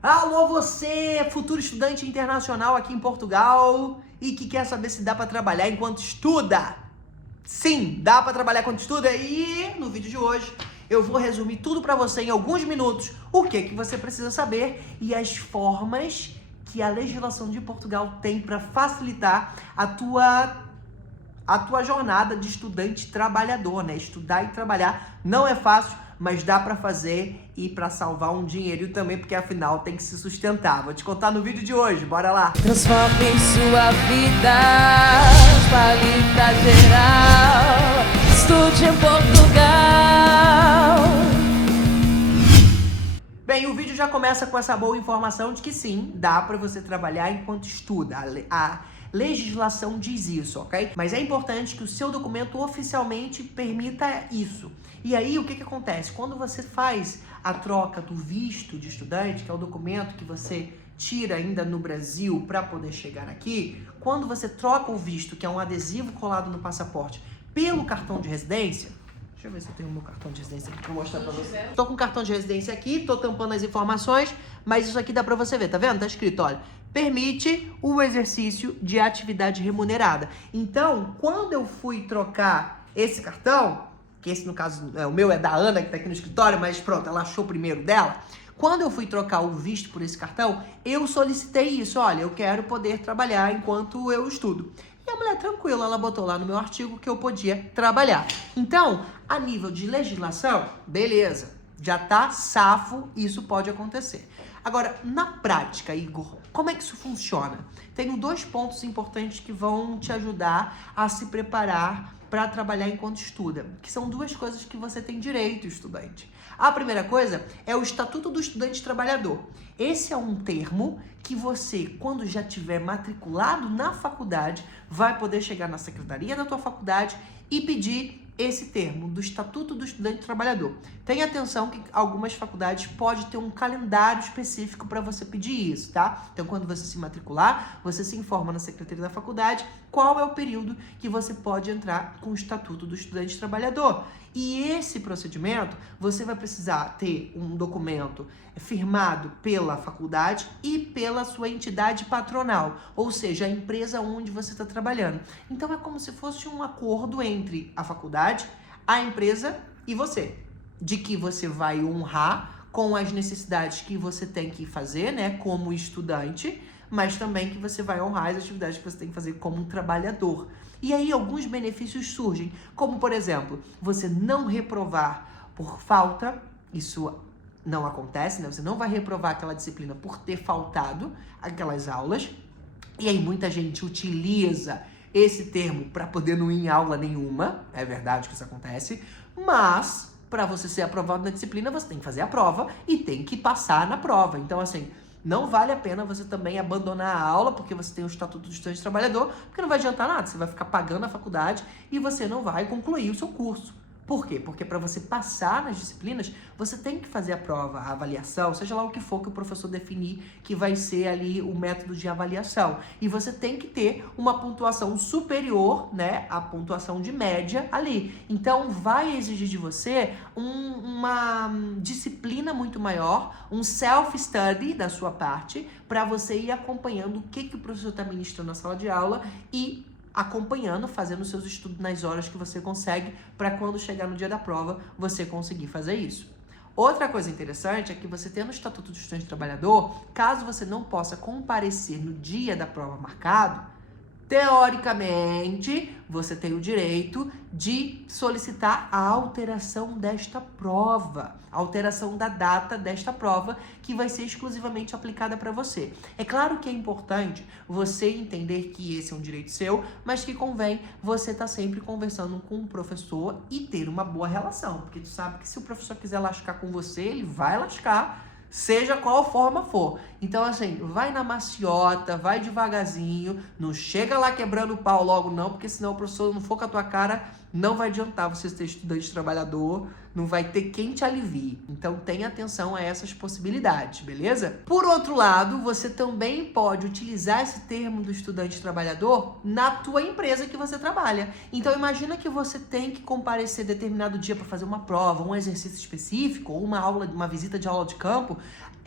Alô, você, futuro estudante internacional aqui em Portugal e que quer saber se dá para trabalhar enquanto estuda? Sim, dá para trabalhar enquanto estuda e no vídeo de hoje eu vou resumir tudo para você em alguns minutos, o que você precisa saber e as formas que a legislação de Portugal tem para facilitar a tua jornada de estudante trabalhador, né? Estudar e trabalhar não é fácil, mas dá para fazer e para salvar um dinheirinho também, porque afinal tem que se sustentar. Vou te contar no vídeo de hoje, bora lá! Transforme sua vida, espalhe pra geral, estude em Portugal. Bem, o vídeo já começa com essa boa informação de que sim, dá para você trabalhar enquanto estuda. A legislação diz isso, ok? Mas é importante que o seu documento oficialmente permita isso. E aí, o que acontece? Quando você faz a troca do visto de estudante, que é o documento que você tira ainda no Brasil para poder chegar aqui, quando você troca o visto, que é um adesivo colado no passaporte, pelo cartão de residência, deixa eu ver se eu tenho o meu cartão de residência aqui pra mostrar pra você. Tô com o cartão de residência aqui, tô tampando as informações, mas isso aqui dá pra você ver, tá vendo? Tá escrito, olha, permite o exercício de atividade remunerada. Então, quando eu fui trocar esse cartão, que esse no caso, o meu é da Ana, que tá aqui no escritório, mas pronto, ela achou primeiro dela. Quando eu fui trocar o visto por esse cartão, eu solicitei isso, olha, eu quero poder trabalhar enquanto eu estudo. E a mulher, tranquila, ela botou lá no meu artigo que eu podia trabalhar. Então, a nível de legislação, beleza, já tá safo, isso pode acontecer. Agora, na prática, Igor, como é que isso funciona? Tenho 2 pontos importantes que vão te ajudar a se preparar para trabalhar enquanto estuda, que são 2 coisas que você tem direito, estudante. A primeira coisa é o Estatuto do Estudante Trabalhador. Esse é um termo que você, quando já tiver matriculado na faculdade, vai poder chegar na secretaria da tua faculdade e pedir esse termo do Estatuto do Estudante Trabalhador. Tenha atenção que algumas faculdades podem ter um calendário específico para você pedir isso, tá? Então, quando você se matricular, você se informa na secretaria da faculdade qual é o período que você pode entrar com o Estatuto do Estudante Trabalhador. E esse procedimento, você vai precisar ter um documento firmado pela faculdade e pela sua entidade patronal, ou seja, a empresa onde você está trabalhando. Então, é como se fosse um acordo entre a faculdade, a empresa e você, de que você vai honrar com as necessidades que você tem que fazer, né, como estudante, mas também que você vai honrar as atividades que você tem que fazer como um trabalhador. E aí alguns benefícios surgem, como por exemplo, você não reprovar por falta, isso não acontece, né? Você não vai reprovar aquela disciplina por ter faltado aquelas aulas. E aí muita gente utiliza esse termo para poder não ir em aula nenhuma, é verdade que isso acontece, mas para você ser aprovado na disciplina, você tem que fazer a prova e tem que passar na prova. Então, assim, não vale a pena você também abandonar a aula porque você tem o Estatuto do Estudante Trabalhador, porque não vai adiantar nada, você vai ficar pagando a faculdade e você não vai concluir o seu curso. Por quê? Porque para você passar nas disciplinas, você tem que fazer a prova, a avaliação, seja lá o que for que o professor definir que vai ser ali o método de avaliação. E você tem que ter uma pontuação superior, né, à pontuação de média ali. Então, vai exigir de você uma disciplina muito maior, um self-study da sua parte, para você ir acompanhando o que o professor está ministrando na sala de aula e acompanhando, fazendo seus estudos nas horas que você consegue, para quando chegar no dia da prova, você conseguir fazer isso. Outra coisa interessante é que você tendo o Estatuto do Estudante Trabalhador, caso você não possa comparecer no dia da prova marcado, teoricamente, você tem o direito de solicitar a alteração desta prova, a alteração da data desta prova, que vai ser exclusivamente aplicada para você. É claro que é importante você entender que esse é um direito seu, mas que convém você estar sempre conversando com o professor e ter uma boa relação, porque tu sabe que se o professor quiser lascar com você, ele vai lascar, seja qual forma for. Então, assim, vai na maciota, vai devagarzinho, não chega lá quebrando o pau logo não, porque senão o professor não for com a tua cara, não vai adiantar você ser estudante trabalhador, não vai ter quem te alivie. Então, tenha atenção a essas possibilidades, beleza? Por outro lado, você também pode utilizar esse termo do estudante trabalhador na tua empresa que você trabalha. Então, imagina que você tem que comparecer determinado dia para fazer uma prova, um exercício específico, ou uma visita de aula de campo.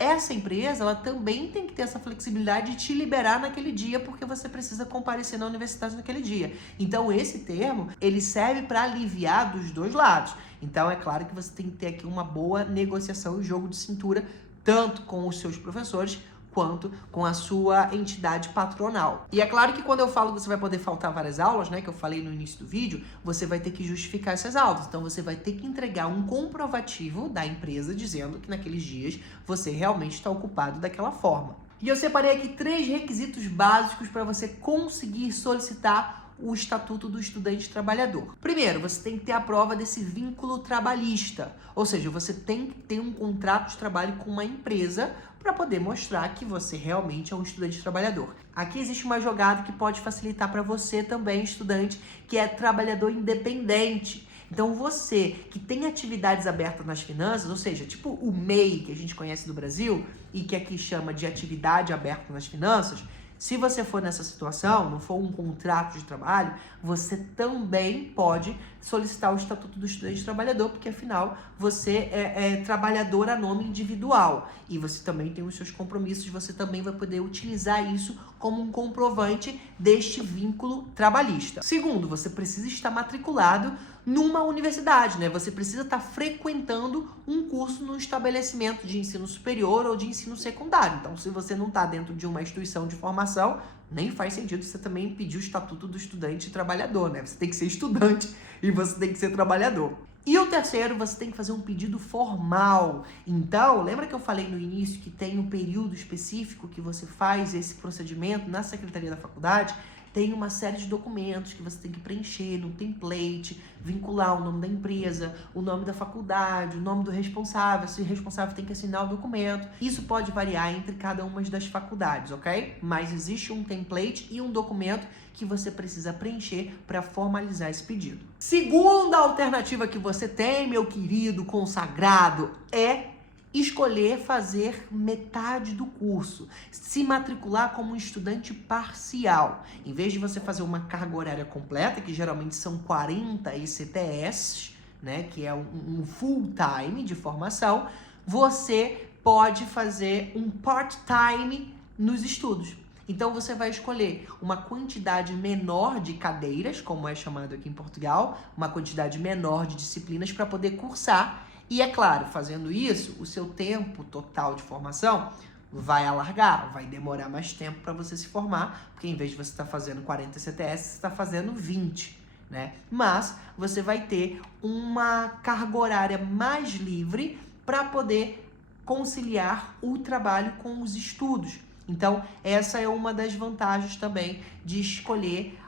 essa empresa, ela também tem que ter essa flexibilidade de te liberar naquele dia, porque você precisa comparecer na universidade naquele dia. Então, esse termo, ele serve para aliviar dos dois lados. Então, é claro que você tem que ter aqui uma boa negociação e jogo de cintura, tanto com os seus professores, quanto com a sua entidade patronal. E é claro que quando eu falo que você vai poder faltar várias aulas, né, que eu falei no início do vídeo, você vai ter que justificar essas aulas. Então você vai ter que entregar um comprovativo da empresa dizendo que naqueles dias você realmente está ocupado daquela forma. E eu separei aqui 3 requisitos básicos para você conseguir solicitar o Estatuto do Estudante Trabalhador. Primeiro, você tem que ter a prova desse vínculo trabalhista, ou seja, você tem que ter um contrato de trabalho com uma empresa para poder mostrar que você realmente é um estudante trabalhador. Aqui existe uma jogada que pode facilitar para você também, estudante, que é trabalhador independente. Então você que tem atividades abertas nas finanças, ou seja, tipo o MEI que a gente conhece do Brasil e que aqui chama de atividade aberta nas finanças, se você for nessa situação, não for um contrato de trabalho, você também pode solicitar o Estatuto do Estudante Trabalhador, porque afinal você é trabalhador a nome individual e você também tem os seus compromissos, você também vai poder utilizar isso como um comprovante deste vínculo trabalhista. Segundo, você precisa estar matriculado numa universidade, né? Você precisa estar frequentando um curso no estabelecimento de ensino superior ou de ensino secundário. Então, se você não está dentro de uma instituição de formação, nem faz sentido você também pedir o Estatuto do Estudante Trabalhador, né? Você tem que ser estudante e você tem que ser trabalhador. E o terceiro, você tem que fazer um pedido formal. Então, lembra que eu falei no início que tem um período específico que você faz esse procedimento na secretaria da faculdade? Tem uma série de documentos que você tem que preencher no template, vincular o nome da empresa, o nome da faculdade, o nome do responsável, se o responsável tem que assinar o documento. Isso pode variar entre cada uma das faculdades, ok? Mas existe um template e um documento que você precisa preencher para formalizar esse pedido. Segunda alternativa que você tem, meu querido consagrado, é escolher fazer metade do curso, se matricular como um estudante parcial. Em vez de você fazer uma carga horária completa, que geralmente são 40 ECTS, né, que é um full time de formação, você pode fazer um part-time nos estudos. Então você vai escolher uma quantidade menor de cadeiras, como é chamado aqui em Portugal, uma quantidade menor de disciplinas para poder cursar. E é claro, fazendo isso, o seu tempo total de formação vai alargar, vai demorar mais tempo para você se formar, porque em vez de você estar fazendo 40 CTS, você está fazendo 20, né? Mas você vai ter uma carga horária mais livre para poder conciliar o trabalho com os estudos. Então, essa é uma das vantagens também de escolher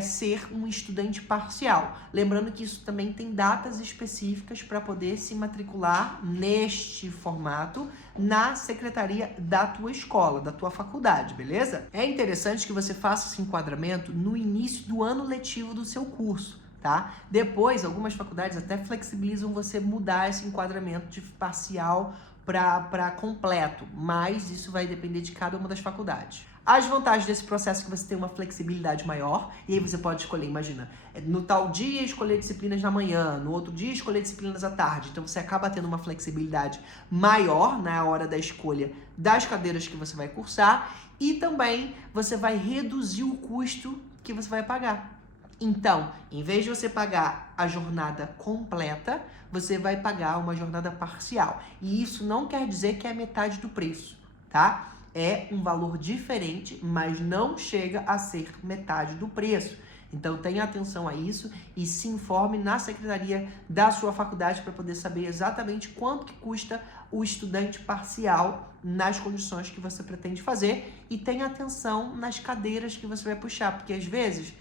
ser um estudante parcial. Lembrando que isso também tem datas específicas para poder se matricular neste formato na secretaria da tua escola, da tua faculdade, beleza? É interessante que você faça esse enquadramento no início do ano letivo do seu curso, tá? Depois, algumas faculdades até flexibilizam você mudar esse enquadramento de parcial para completo, mas isso vai depender de cada uma das faculdades. As vantagens desse processo é que você tem uma flexibilidade maior, e aí você pode escolher, imagina, no tal dia escolher disciplinas na manhã, no outro dia escolher disciplinas à tarde, então você acaba tendo uma flexibilidade maior na hora da escolha das cadeiras que você vai cursar, e também você vai reduzir o custo que você vai pagar. Então, em vez de você pagar a jornada completa, você vai pagar uma jornada parcial. E isso não quer dizer que é metade do preço, tá? É um valor diferente, mas não chega a ser metade do preço. Então, tenha atenção a isso e se informe na secretaria da sua faculdade para poder saber exatamente quanto que custa o estudante parcial nas condições que você pretende fazer. E tenha atenção nas cadeiras que você vai puxar, porque às vezes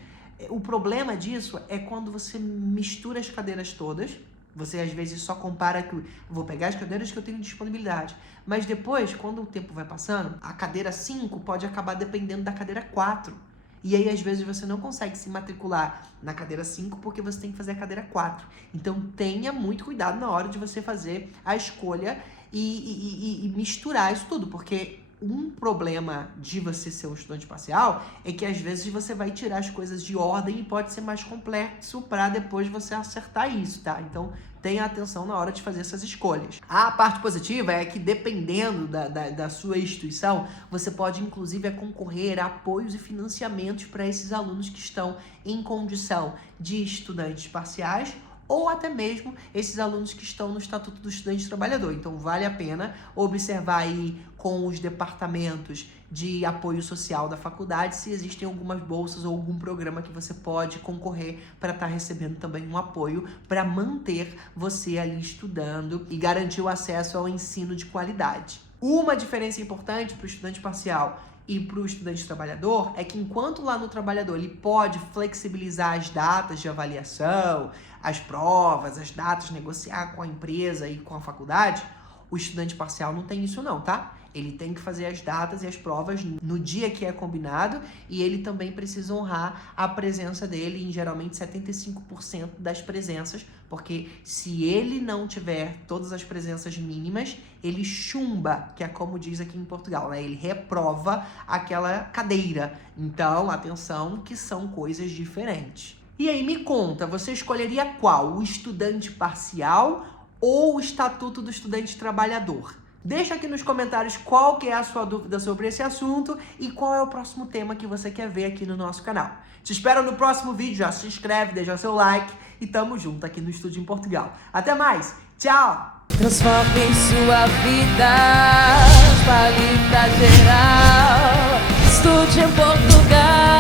o problema disso é quando você mistura as cadeiras todas. Você às vezes só compara que vou pegar as cadeiras que eu tenho disponibilidade. Mas depois, quando o tempo vai passando, a cadeira 5 pode acabar dependendo da cadeira 4. E aí, às vezes, você não consegue se matricular na cadeira 5 porque você tem que fazer a cadeira 4. Então, tenha muito cuidado na hora de você fazer a escolha e misturar isso tudo. Porque um problema de você ser um estudante parcial é que, às vezes, você vai tirar as coisas de ordem e pode ser mais complexo para depois você acertar isso, tá? Então, tenha atenção na hora de fazer essas escolhas. A parte positiva é que, dependendo da sua instituição, você pode inclusive concorrer a apoios e financiamentos para esses alunos que estão em condição de estudantes parciais ou até mesmo esses alunos que estão no Estatuto do Estudante Trabalhador. Então, vale a pena observar aí com os departamentos de apoio social da faculdade se existem algumas bolsas ou algum programa que você pode concorrer para estar recebendo também um apoio para manter você ali estudando e garantir o acesso ao ensino de qualidade. Uma diferença importante para o estudante parcial e para o estudante trabalhador é que, enquanto lá no trabalhador ele pode flexibilizar as datas de avaliação, as provas, as datas, negociar com a empresa e com a faculdade, o estudante parcial não tem isso não, tá? Ele tem que fazer as datas e as provas no dia que é combinado e ele também precisa honrar a presença dele em geralmente 75% das presenças, porque se ele não tiver todas as presenças mínimas, ele chumba, que é como diz aqui em Portugal, né? Ele reprova aquela cadeira. Então, atenção, que são coisas diferentes. E aí, me conta, você escolheria qual? O estudante parcial ou o Estatuto do Estudante Trabalhador? Deixa aqui nos comentários qual que é a sua dúvida sobre esse assunto e qual é o próximo tema que você quer ver aqui no nosso canal. Te espero no próximo vídeo, já se inscreve, deixa seu like e tamo junto aqui no Estúdio em Portugal. Até mais, tchau! Transforme sua vida, espalhe pra geral. Estude em Portugal.